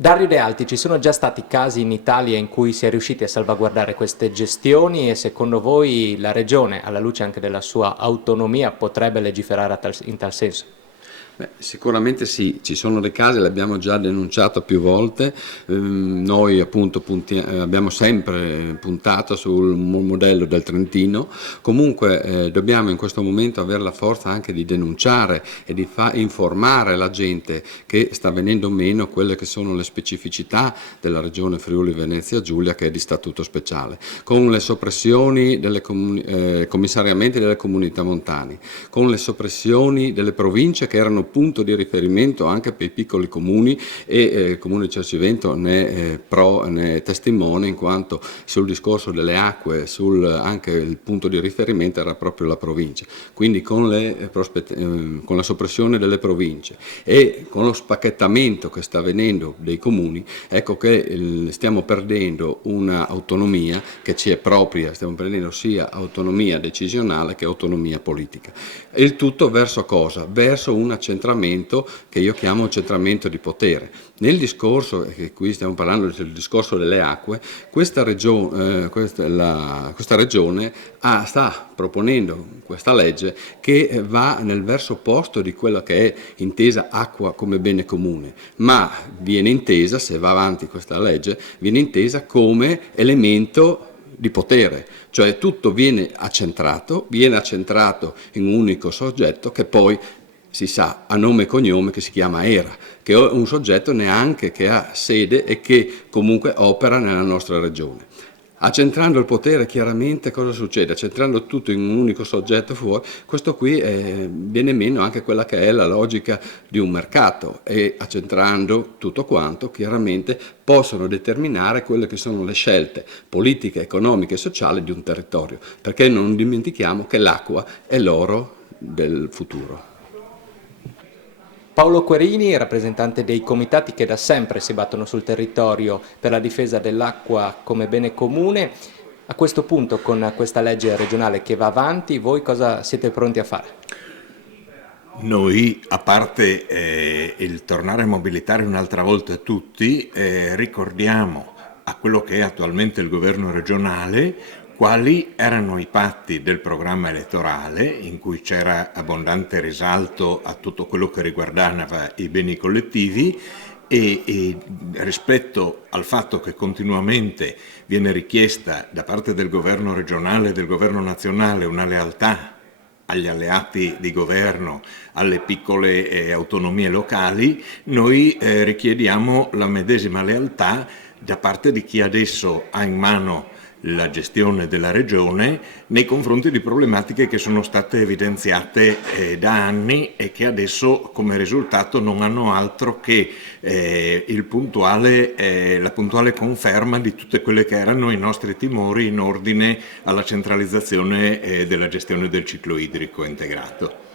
Dario De Alti, ci sono già stati casi in Italia in cui si è riusciti a salvaguardare queste gestioni e secondo voi la Regione, alla luce anche della sua autonomia, potrebbe legiferare in tal senso? Beh, sicuramente sì, ci sono dei casi, l'abbiamo già denunciato più volte. Noi appunto abbiamo sempre puntato sul modello del Trentino. Comunque dobbiamo in questo momento avere la forza anche di denunciare e di informare la gente che sta venendo meno quelle che sono le specificità della regione Friuli Venezia Giulia, che è di statuto speciale, con le soppressioni delle commissariamenti delle comunità montane, con le soppressioni delle province che erano punto di riferimento anche per i piccoli comuni, e il comune di Cercivento ne è testimone, in quanto sul discorso delle acque anche il punto di riferimento era proprio la provincia. Quindi con la soppressione delle province e con lo spacchettamento che sta avvenendo dei comuni, ecco che stiamo perdendo un'autonomia che ci è propria, stiamo perdendo sia autonomia decisionale che autonomia politica. E il tutto verso cosa? Verso un accentramento che io chiamo accentramento di potere. Nel discorso, e qui stiamo parlando del discorso delle acque, questa regione sta proponendo questa legge che va nel verso opposto di quella che è intesa acqua come bene comune, ma viene intesa, se va avanti questa legge, viene intesa come elemento di potere, cioè tutto viene accentrato in un unico soggetto che poi si sa a nome e cognome, che si chiama ERA, che è un soggetto neanche che ha sede e che comunque opera nella nostra regione. Accentrando il potere, chiaramente cosa succede? Accentrando tutto in un unico soggetto fuori, questo qui viene meno anche quella che è la logica di un mercato, e accentrando tutto quanto chiaramente possono determinare quelle che sono le scelte politiche, economiche e sociali di un territorio, perché non dimentichiamo che l'acqua è l'oro del futuro. Paolo Querini, rappresentante dei comitati che da sempre si battono sul territorio per la difesa dell'acqua come bene comune. A questo punto, con questa legge regionale che va avanti, voi cosa siete pronti a fare? Noi, a parte il tornare a mobilitare un'altra volta tutti, ricordiamo a quello che è attualmente il governo regionale quali erano i patti del programma elettorale, in cui c'era abbondante risalto a tutto quello che riguardava i beni collettivi, e rispetto al fatto che continuamente viene richiesta da parte del governo regionale e del governo nazionale una lealtà agli alleati di governo, alle piccole autonomie locali, noi richiediamo la medesima lealtà da parte di chi adesso ha in mano la gestione della regione nei confronti di problematiche che sono state evidenziate da anni e che adesso come risultato non hanno altro che la puntuale conferma di tutte quelle che erano i nostri timori in ordine alla centralizzazione della gestione del ciclo idrico integrato.